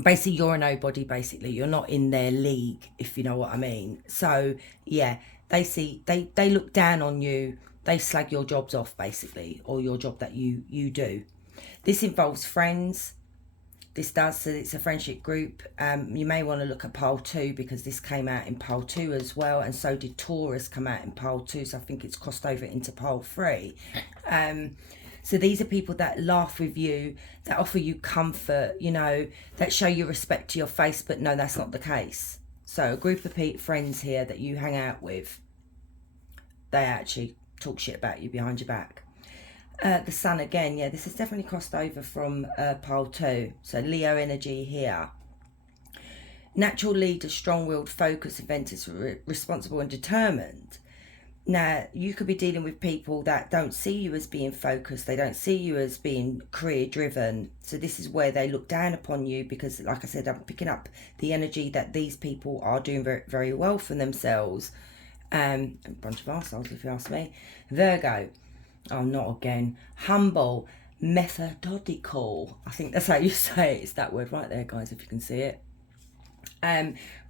basically you're a nobody. Basically you're not in their league, if you know what I mean. So yeah, they see, they look down on you, they slag your jobs off basically, or your job that you do. This involves friends. This does, so it's a friendship group. You may want to look at pile 2, because this came out in pile 2 as well, and so did Taurus come out in pile 2, so I think it's crossed over into pile 3. So these are people that laugh with you, that offer you comfort, you know, that show you respect to your face, but no, that's not the case. So a group of friends here that you hang out with, they actually talk shit about you behind your back. The sun again, yeah, this is definitely crossed over from pile 2. So Leo energy here. Natural leader, strong-willed, focused, inventive, responsible and determined. Now, you could be dealing with people that don't see you as being focused. They don't see you as being career-driven. So this is where they look down upon you, because, like I said, I'm picking up the energy that these people are doing very, very well for themselves. A bunch of arseholes, if you ask me. Virgo. Oh, not again. Humble, methodical. I think that's how you say it. It's that word right there, guys, if you can see it.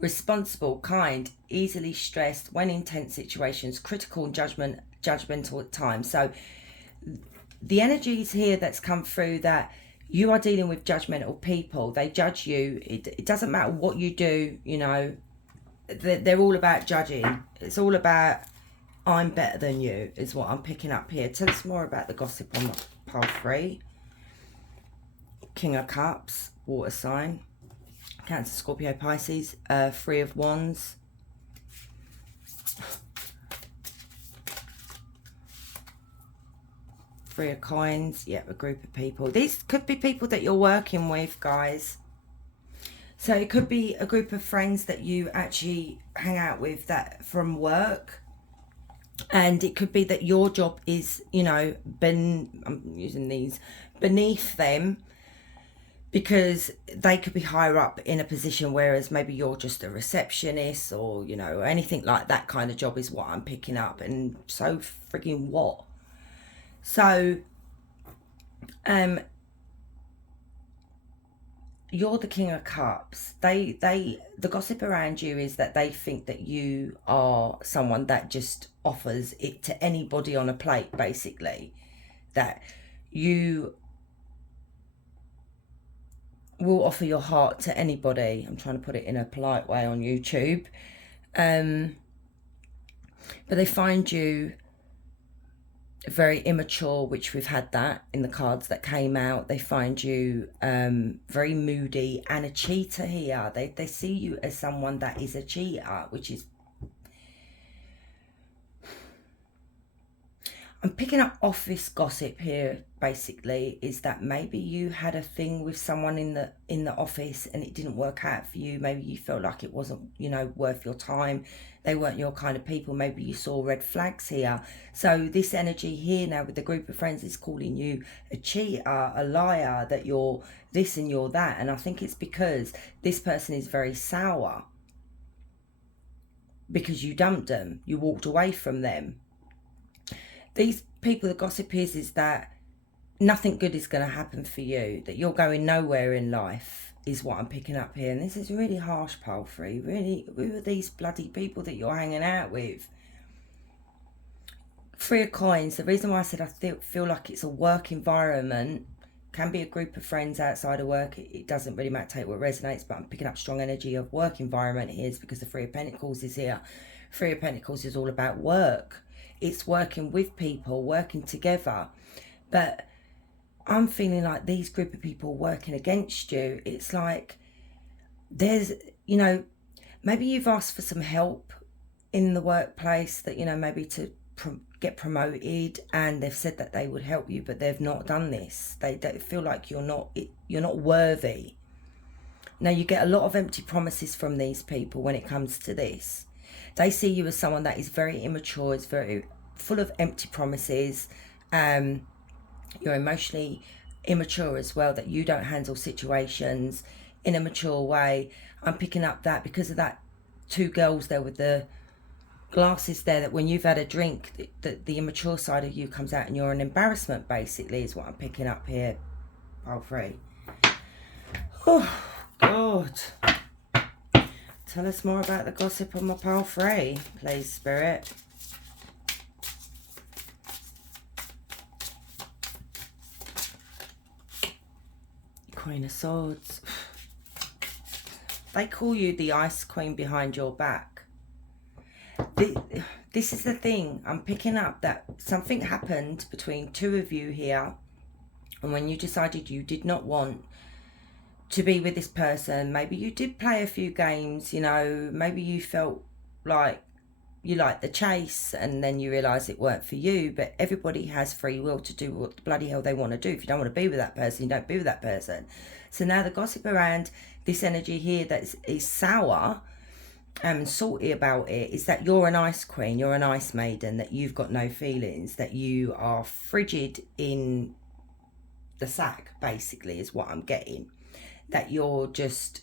Responsible, kind, easily stressed when in tense situations, critical and judgmental at times. So the energies here that's come through, that you are dealing with judgmental people. They judge you. It doesn't matter what you do, you know. They're all about judging. It's all about, I'm better than you, is what I'm picking up here. Tell us more about the gossip on pile 3. King of Cups, water sign. Cancer, Scorpio, Pisces. 3 of Wands. Three of Coins. Yep, a group of people. These could be people that you're working with, guys. So it could be a group of friends that you actually hang out with that from work. And it could be that your job is, you know, I'm using these, beneath them, because they could be higher up in a position, whereas maybe you're just a receptionist, or, you know, anything like that kind of job is what I'm picking up. And so frigging what? So, you're the King of Cups. The gossip around you is that they think that you are someone that just offers it to anybody on a plate, basically. That you will offer your heart to anybody. I'm trying to put it in a polite way on YouTube. But they find you very immature, which we've had that in the cards that came out. They find you very moody and a cheater here. They see you as someone that is a cheater, which is, I'm picking up office gossip here, basically, is that maybe you had a thing with someone in the office and it didn't work out for you. Maybe you felt like it wasn't, you know, worth your time. They weren't your kind of people. Maybe you saw red flags here. So this energy here now with the group of friends is calling you a cheater, a liar, that you're this and you're that. And I think it's because this person is very sour, because you dumped them. You walked away from them. These people, the gossip is that nothing good is going to happen for you, that you're going nowhere in life, is what I'm picking up here. And this is really harsh, pile 3. Really, who are these bloody people that you're hanging out with? 3 of Coins. The reason why I said I feel like it's a work environment, can be a group of friends outside of work. It doesn't really matter, take what resonates, but I'm picking up strong energy of work environment here, is because the 3 of Pentacles is here. 3 of Pentacles is all about work. It's working with people, working together. But I'm feeling like these group of people working against you. It's like there's, you know, maybe you've asked for some help in the workplace, that, you know, maybe to get promoted, and they've said that they would help you, but they've not done this. They feel like you're not worthy. Now, you get a lot of empty promises from these people when it comes to this. They see you as someone that is very immature, is very full of empty promises. You're emotionally immature as well, that you don't handle situations in a mature way. I'm picking up that because of that 2 girls there with the glasses there, that when you've had a drink, the immature side of you comes out and you're an embarrassment, basically, is what I'm picking up here, pile 3. Oh, God. Tell us more about the gossip on my pile 3, please, Spirit. Queen of Swords. They call you the Ice Queen behind your back. This is the thing. I'm picking up that something happened between 2 of you here. And when you decided you did not want to be with this person, maybe you did play a few games, you know, maybe you felt like you liked the chase, and then you realise it weren't for you. But everybody has free will to do what the bloody hell they want to do. If you don't want to be with that person, you don't be with that person. So now the gossip around this energy here that is sour and salty about it is that you're an ice queen, you're an ice maiden, that you've got no feelings, that you are frigid in the sack, basically, is what I'm getting. That you're just,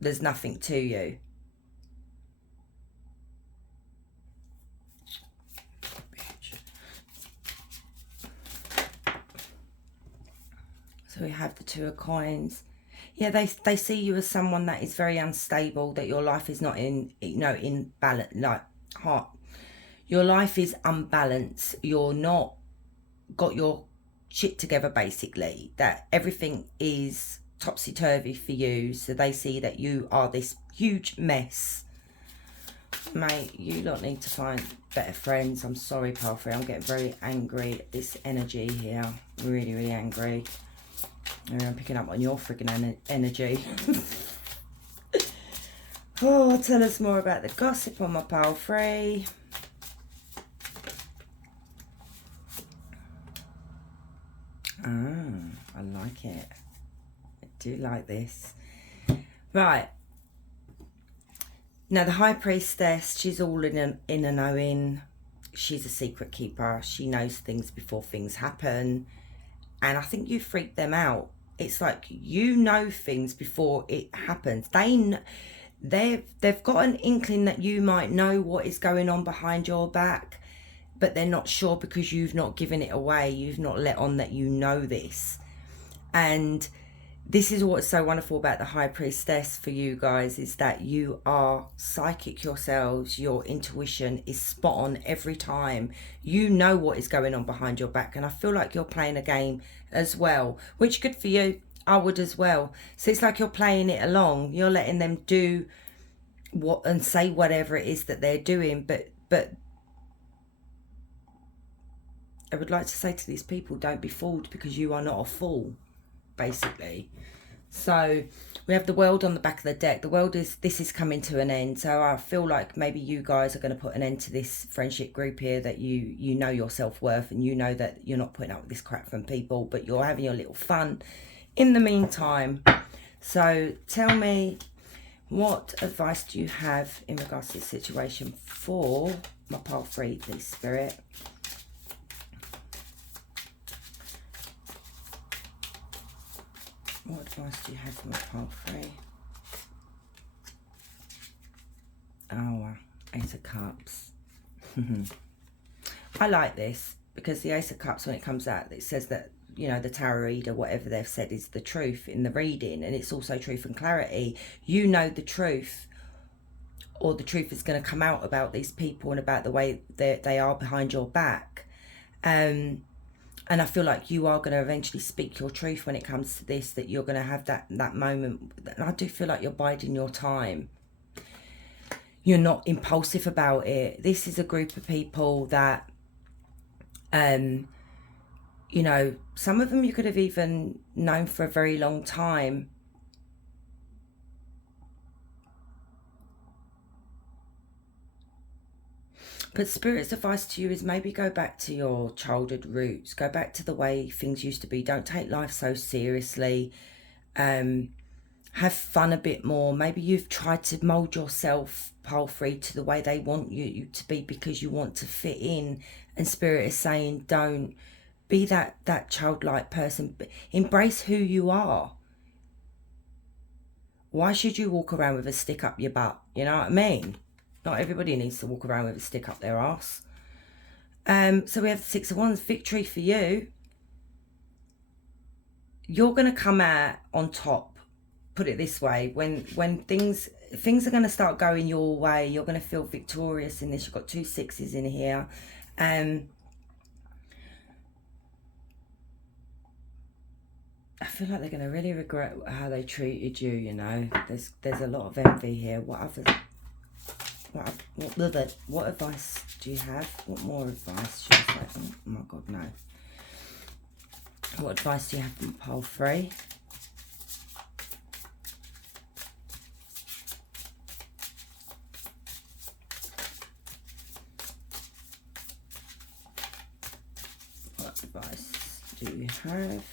there's nothing to you. So we have the 2 of Coins. Yeah, they see you as someone that is very unstable, that your life is not in, you know, in balance, like, heart. Your life is unbalanced. You're not got your shit together, basically. That everything is topsy-turvy for you. So they see that you are this huge mess. Mate, you lot need to find better friends. I'm sorry, Palfrey. I'm getting very angry at this energy here. Really, really angry. I'm picking up on your friggin' energy. Oh, tell us more about the gossip on my Palfrey. I like it. I do like this. Right. Now, the High Priestess, she's all in a knowing. She's a secret keeper. She knows things before things happen. And I think you freak them out. It's like you know things before it happens. They've got an inkling that you might know what is going on behind your back, but they're not sure because you've not given it away. You've not let on that you know this. And this is what's so wonderful about the High Priestess for you guys, is that you are psychic yourselves. Your intuition is spot on every time. You know what is going on behind your back, and I feel like you're playing a game as well, which good for you. I would as well. So it's like you're playing it along. You're letting them do what and say whatever it is that they're doing, but I would like to say to these people, don't be fooled, because you are not a fool, basically. So we have the World on the back of the deck. The World is, this is coming to an end. So I feel like maybe you guys are going to put an end to this friendship group here, that you know your self-worth, and you know that you're not putting up with this crap from people, but you're having your little fun in the meantime. So tell me, what advice do you have in regards to this situation for my Palfrey, please, Spirit? What advice do you have for my Palfrey? Oh, Ace of Cups. I like this, because the Ace of Cups, when it comes out, it says that, you know, the tarot reader, whatever they've said is the truth in the reading, and it's also truth and clarity. You know the truth, or the truth is going to come out about these people and about the way they are behind your back. And I feel like you are going to eventually speak your truth when it comes to this, that you're going to have that moment. And I do feel like you're biding your time. You're not impulsive about it. This is a group of people that, you know, some of them you could have even known for a very long time. But Spirit's advice to you is maybe go back to your childhood roots. Go back to the way things used to be. Don't take life so seriously. Have fun a bit more. Maybe you've tried to mould yourself, Palfrey, to the way they want you to be because you want to fit in. And Spirit is saying, don't be that childlike person. Embrace who you are. Why should you walk around with a stick up your butt? You know what I mean? Not everybody needs to walk around with a stick up their arse. So we have the Six of Wands. Victory for you. You're going to come out on top. Put it this way. When things are going to start going your way, you're going to feel victorious in this. You've got 2 sixes in here. I feel like they're going to really regret how they treated you, you know. There's a lot of envy here. What advice do you have? What more advice should I say? Oh my God, no. What advice do you have from Palfrey? What advice do you have?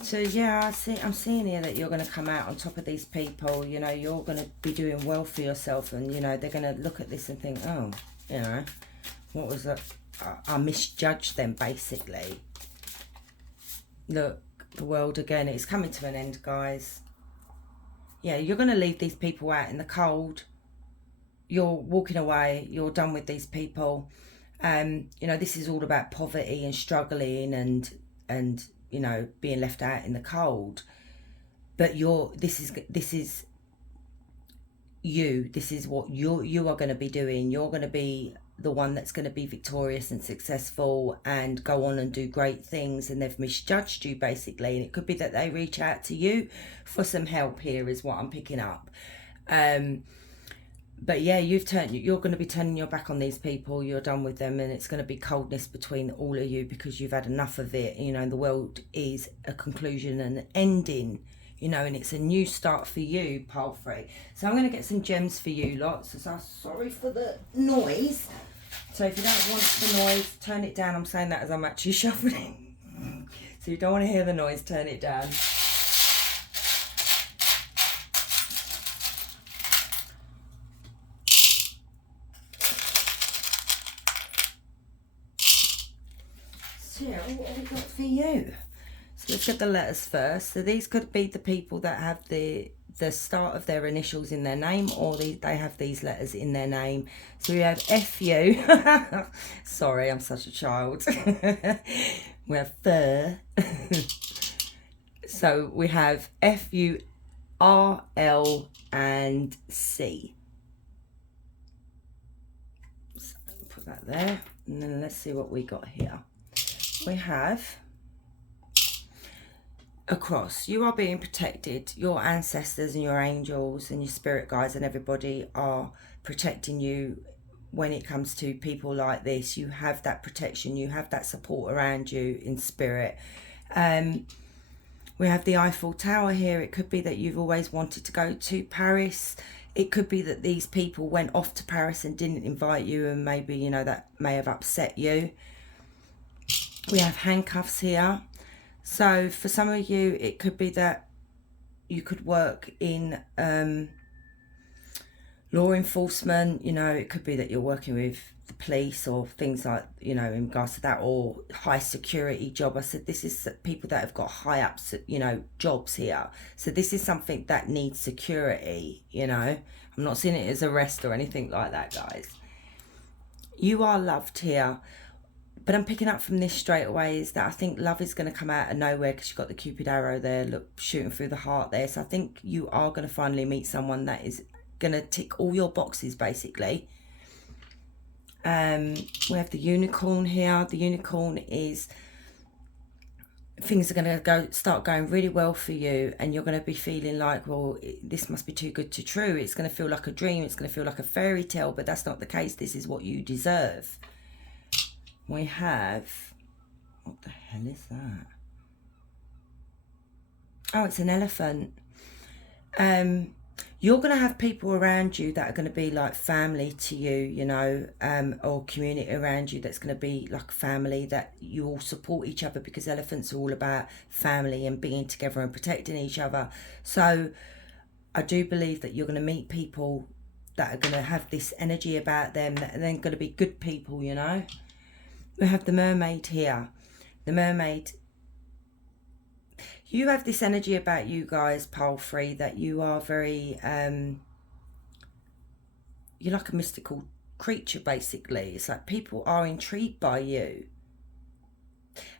So yeah, I'm seeing here that you're going to come out on top of these people. You know, you're going to be doing well for yourself, and you know they're going to look at this and think, oh, you know, what was that? I misjudged them, basically. Look, the World again. It's coming to an end, guys. Yeah, you're going to leave these people out in the cold. You're walking away. You're done with these people. You know, this is all about poverty and struggling and you know, being left out in the cold. But this is you. This is what you are going to be doing. You're going to be the one that's going to be victorious and successful and go on and do great things, and they've misjudged you basically, and it could be that they reach out to you for some help here is what I'm picking up. But yeah, you're going to be turning your back on these people. You're done with them, and it's going to be coldness between all of you because you've had enough of it. You know, the world is a conclusion and an ending, you know, and it's a new start for you, pile 3. So I'm going to get some gems for you lots. So sorry for the noise. So if you don't want the noise, turn it down. I'm saying that as I'm actually shuffling. So you don't want to hear the noise, turn it down. So what have we got for you? So let's get the letters first. So these could be the people that have the start of their initials in their name, or they have these letters in their name. So we have FU. Sorry, I'm such a child. We have fur. So we have FU, R, L, and C. So put that there, and then let's see what we got here. We have a cross. You are being protected. Your ancestors and your angels and your spirit guides and everybody are protecting you when it comes to people like this. You have that protection. You have that support around you in spirit. We have the Eiffel Tower here. It could be that you've always wanted to go to Paris. It could be that these people went off to Paris and didn't invite you, and maybe, you know, that may have upset you. We have handcuffs here. So for some of you, it could be that you could work in law enforcement. You know, it could be that you're working with the police or things like, you know, in regards to that, or high security job. I said this is people that have got high ups, you know, jobs here. So this is something that needs security, you know. I'm not seeing it as arrest or anything like that, guys. You are loved here. But I'm picking up from this straight away is that I think love is going to come out of nowhere because you've got the Cupid arrow there, look, shooting through the heart there. So I think you are going to finally meet someone that is going to tick all your boxes, basically. We have the unicorn here. The unicorn is things are going to start going really well for you, and you're going to be feeling like, well, this must be too good to true. It's going to feel like a dream. It's going to feel like a fairy tale, but that's not the case. This is what you deserve. We have, what the hell is that? Oh, it's an elephant. You're going to have people around you that are going to be like family to you, you know, or community around you that's going to be like family, that you all support each other, because elephants are all about family and being together and protecting each other. So I do believe that you're going to meet people that are going to have this energy about them, that are then going to be good people, you know. We have the mermaid here. The mermaid, you have this energy about you guys, pile 3, that you are very, you're like a mystical creature, basically. It's like people are intrigued by you.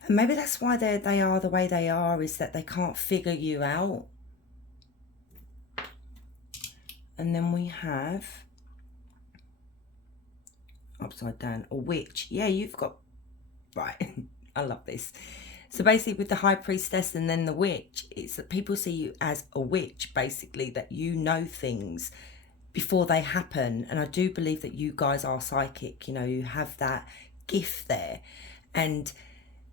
And maybe that's why they are the way they are, is that they can't figure you out. And then we have, upside down, a witch. Yeah, you've got, right, I love this. So basically with the high priestess and then the witch, it's that people see you as a witch, basically, that you know things before they happen. And I do believe that you guys are psychic, you know, you have that gift there. And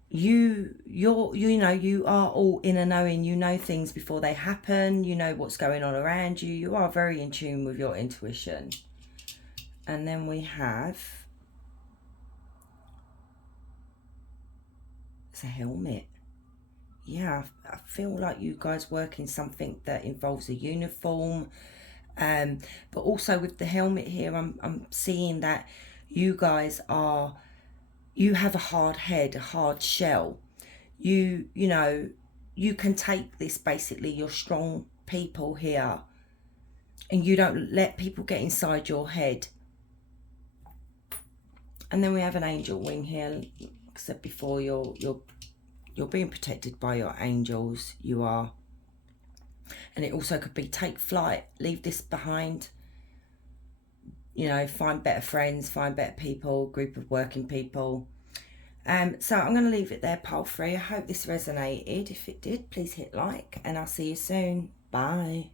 you know, you are all inner knowing, you know things before they happen, you know what's going on around you. You are very in tune with your intuition. And then we have, it's a helmet. Yeah, I feel like you guys work in something that involves a uniform, but also with the helmet here, I'm seeing that you guys are, you have a hard head, a hard shell. You know, you can take this, basically, you're strong people here, and you don't let people get inside your head. And then we have an angel wing here. Like I said before, you're You're being protected by your angels. You are. And it also could be take flight, leave this behind. You know, find better friends, find better people, group of working people. So I'm going to leave it there, pile 3. I hope this resonated. If it did, please hit like, and I'll see you soon. Bye.